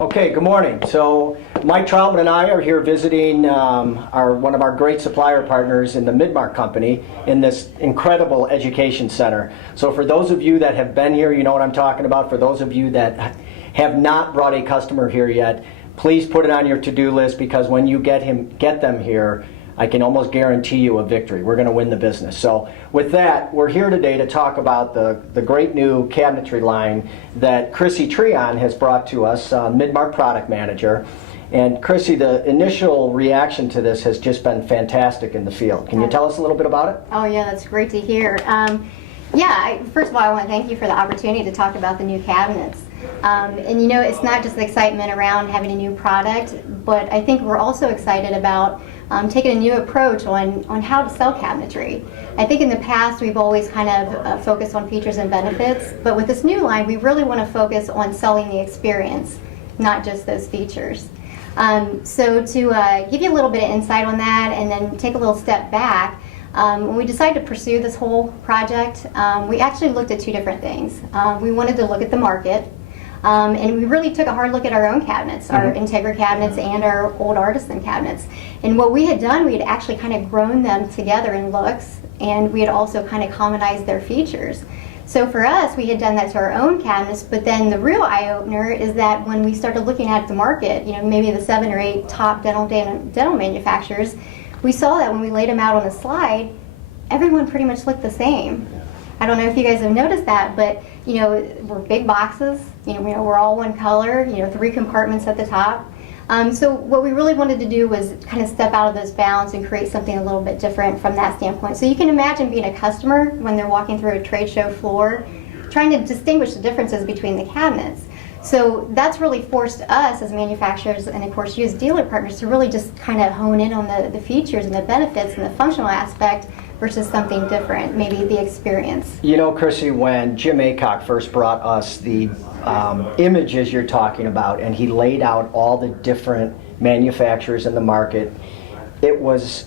Okay, good morning. So Mike Troutman and I are here visiting one of our great supplier partners in the Midmark company in this incredible education center. So for those of you that have been here, you know what I'm talking about. For those of you that have not brought a customer here yet, please put it on your to-do list, because when you get them here, I can almost guarantee you a victory. We're going to win the business. So with that, we're here today to talk about the great new cabinetry line that Treon has brought to us, Midmark product manager. And Chrissy, the initial reaction to this has just been fantastic in the field. Can you tell us a little bit about it? Oh yeah, that's great to hear. First of all, I want to thank you for the opportunity to talk about the new cabinets. And you know, it's not just the excitement around having a new product, but I think we're also excited about taking a new approach on how to sell cabinetry. I think in the past we've always kind of focused on features and benefits, but with this new line we really want to focus on selling the experience, not just those features. So to give you a little bit of insight on that and then take a little step back, when we decided to pursue this whole project, we actually looked at two different things. We wanted to look at the market, and we really took a hard look at our own cabinets, our Integra cabinets and our old Artisan cabinets. And what we had done, we had actually kind of grown them together in looks, and we had also kind of commonized their features. So for us, we had done that to our own cabinets, but then the real eye-opener is that when we started looking at the market, you know, maybe the 7 or 8 top dental manufacturers, we saw that when we laid them out on a slide, everyone pretty much looked the same. I don't know if you guys have noticed that, but you know, we're big boxes, you know, we're all one color, you know, 3 compartments at the top. So what we really wanted to do was kind of step out of those bounds and create something a little bit different from that standpoint. So you can imagine being a customer when they're walking through a trade show floor, trying to distinguish the differences between the cabinets. So that's really forced us as manufacturers and of course you as dealer partners to really just kind of hone in on the features and the benefits and the functional aspect versus something different, maybe the experience. You know, Chrissy, when Jim Aycock first brought us the images you're talking about, and he laid out all the different manufacturers in the market, it was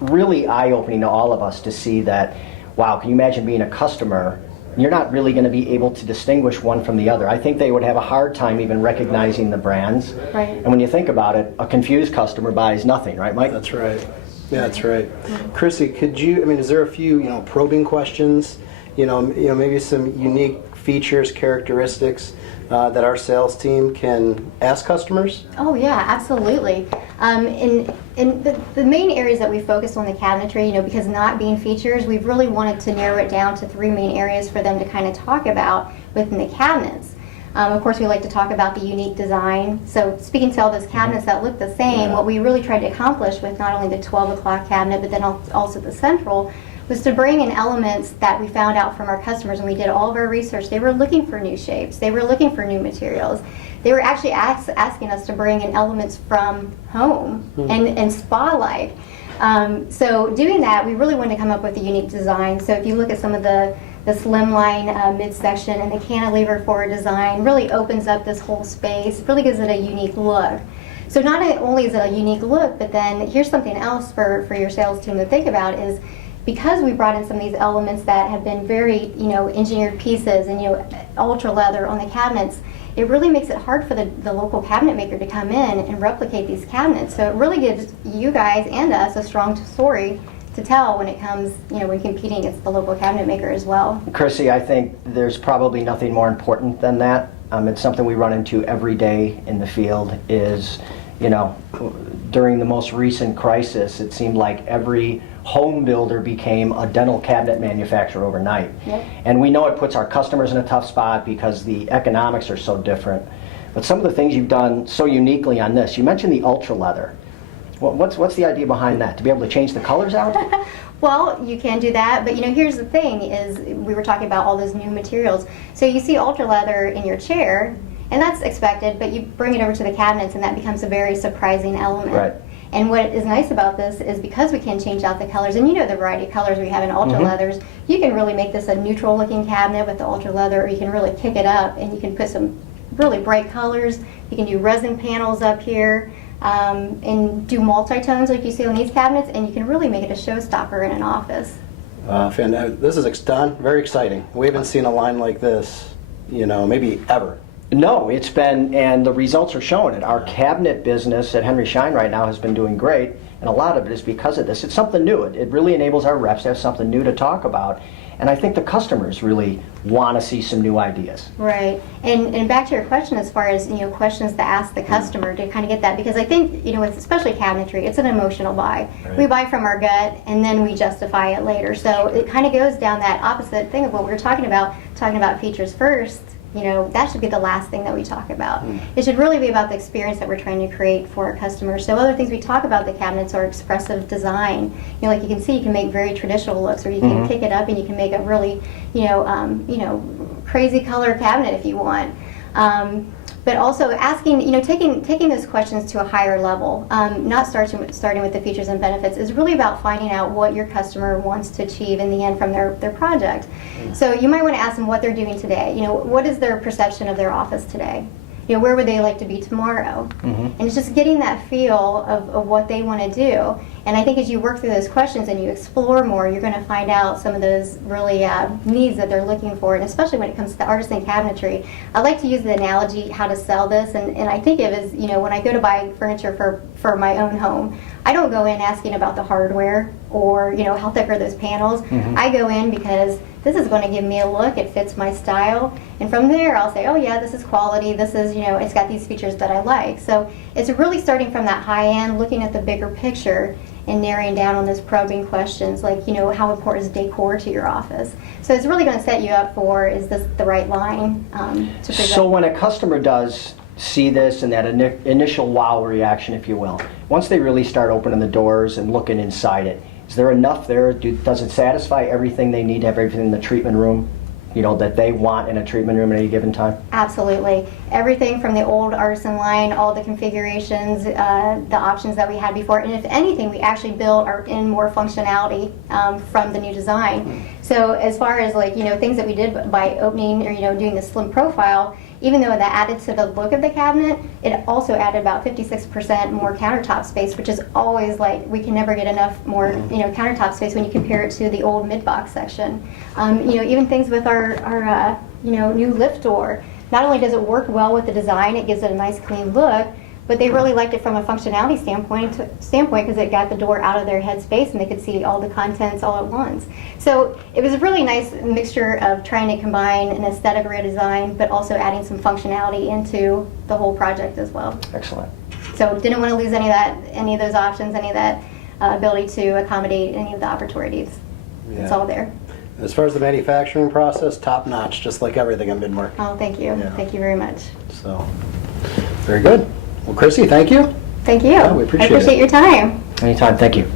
really eye-opening to all of us to see that, wow, can you imagine being a customer? You're not really going to be able to distinguish one from the other. I think they would have a hard time even recognizing the brands. Right. And when you think about it, a confused customer buys nothing, right, Mike? That's right. Yeah, that's right. Chrissy, could you, I mean, is there a few, you know, probing questions, you know, maybe some unique features, characteristics that our sales team can ask customers? Oh yeah, absolutely. In the main areas that we focused on the cabinetry, you know, because not being features, we've really wanted to narrow it down to 3 main areas for them to kind of talk about within the cabinets. Of course, we like to talk about the unique design. So speaking to all those cabinets that look the same, what we really tried to accomplish with not only the 12 o'clock cabinet, but then also the central, was to bring in elements that we found out from our customers. When we did all of our research, they were looking for new shapes. They were looking for new materials. They were actually asking us to bring in elements from home and spa-like. So doing that, we really wanted to come up with a unique design. So if you look at some of the slimline midsection and the cantilever forward design really opens up this whole space, really gives it a unique look. So not only is it a unique look, but then here's something else for your sales team to think about is because we brought in some of these elements that have been very, you know, engineered pieces and, you know, ultra leather on the cabinets, it really makes it hard for the local cabinet maker to come in and replicate these cabinets. So it really gives you guys and us a strong story to tell when it comes, you know, when competing against the local cabinet maker as well. Chrissy, I think there's probably nothing more important than that. It's something we run into every day in the field is, you know, during the most recent crisis, it seemed like every home builder became a dental cabinet manufacturer overnight. Yep. And we know it puts our customers in a tough spot because the economics are so different. But some of the things you've done so uniquely on this, you mentioned the ultra leather. What's the idea behind that? To be able to change the colors out? Well, you can do that, but you know, here's the thing is we were talking about all those new materials. So you see ultra leather in your chair, and that's expected, but you bring it over to the cabinets and that becomes a very surprising element. Right. And what is nice about this is because we can change out the colors, and you know the variety of colors we have in ultra leathers, you can really make this a neutral looking cabinet with the ultra leather, or you can really kick it up and you can put some really bright colors. You can do resin panels up here. And do multi-tones like you see on these cabinets, and you can really make it a showstopper in an office. This is Don, very exciting. We haven't seen a line like this, you know, maybe ever. No, it's been, and the results are showing it. Our cabinet business at Henry Schein right now has been doing great, and a lot of it is because of this. It's something new. It really enables our reps to have something new to talk about, and I think the customers really want to see some new ideas. Right. And back to your question as far as, questions to ask the customer to kind of get that, because I think, with especially cabinetry, it's an emotional buy. Right. We buy from our gut and then we justify it later. So it kind of goes down that opposite thing of what we were talking about features first. That should be the last thing that we talk about. It should really be about the experience that we're trying to create for our customers. So other things we talk about the cabinets are expressive design. Like you can see, you can make very traditional looks, or you can pick it up and you can make a really, crazy color cabinet if you want. But also asking, taking those questions to a higher level, not starting with the features and benefits, is really about finding out what your customer wants to achieve in the end from their project. So you might want to ask them what they're doing today. What is their perception of their office today? Where would they like to be tomorrow? And it's just getting that feel of what they want to do. And I think as you work through those questions and you explore more, you're going to find out some of those really needs that they're looking for, and especially when it comes to artisan cabinetry. I like to use the analogy how to sell this, and I think of it as, when I go to buy furniture for my own home, I don't go in asking about the hardware or, how thick are those panels. I go in because this is going to give me a look, it fits my style, and from there I'll say, oh yeah, this is quality, this is, it's got these features that I like. So it's really starting from that high end, looking at the bigger picture and narrowing down on those probing questions, like, how important is decor to your office? So it's really going to set you up for, is this the right line to present? So when a customer does see this and that initial wow reaction, if you will, once they really start opening the doors and looking inside it, is there enough there? Does it satisfy everything they need to have, everything in the treatment room, that they want in a treatment room at any given time? Absolutely. Everything from the old artisan line, all the configurations, the options that we had before, and if anything, we actually built in more functionality from the new design. So as far as things that we did by opening or doing the slim profile, even though that added to the look of the cabinet, it also added about 56% more countertop space, which is always we can never get enough more countertop space when you compare it to the old mid-box section. Even things with our new lift door. Not only does it work well with the design, it gives it a nice clean look, but they really liked it from a functionality standpoint because it got the door out of their head space and they could see all the contents all at once. So it was a really nice mixture of trying to combine an aesthetic redesign, but also adding some functionality into the whole project as well. Excellent. So didn't want to lose any of those options, any of that ability to accommodate any of the opportunities. Yeah. It's all there. As far as the manufacturing process, top notch, just like everything at Midmark. Oh, thank you. Yeah. Thank you very much. So, very good. Well, Chrissy, thank you. Thank you. Yeah, we appreciate I appreciate it. your time. Anytime. Thank you.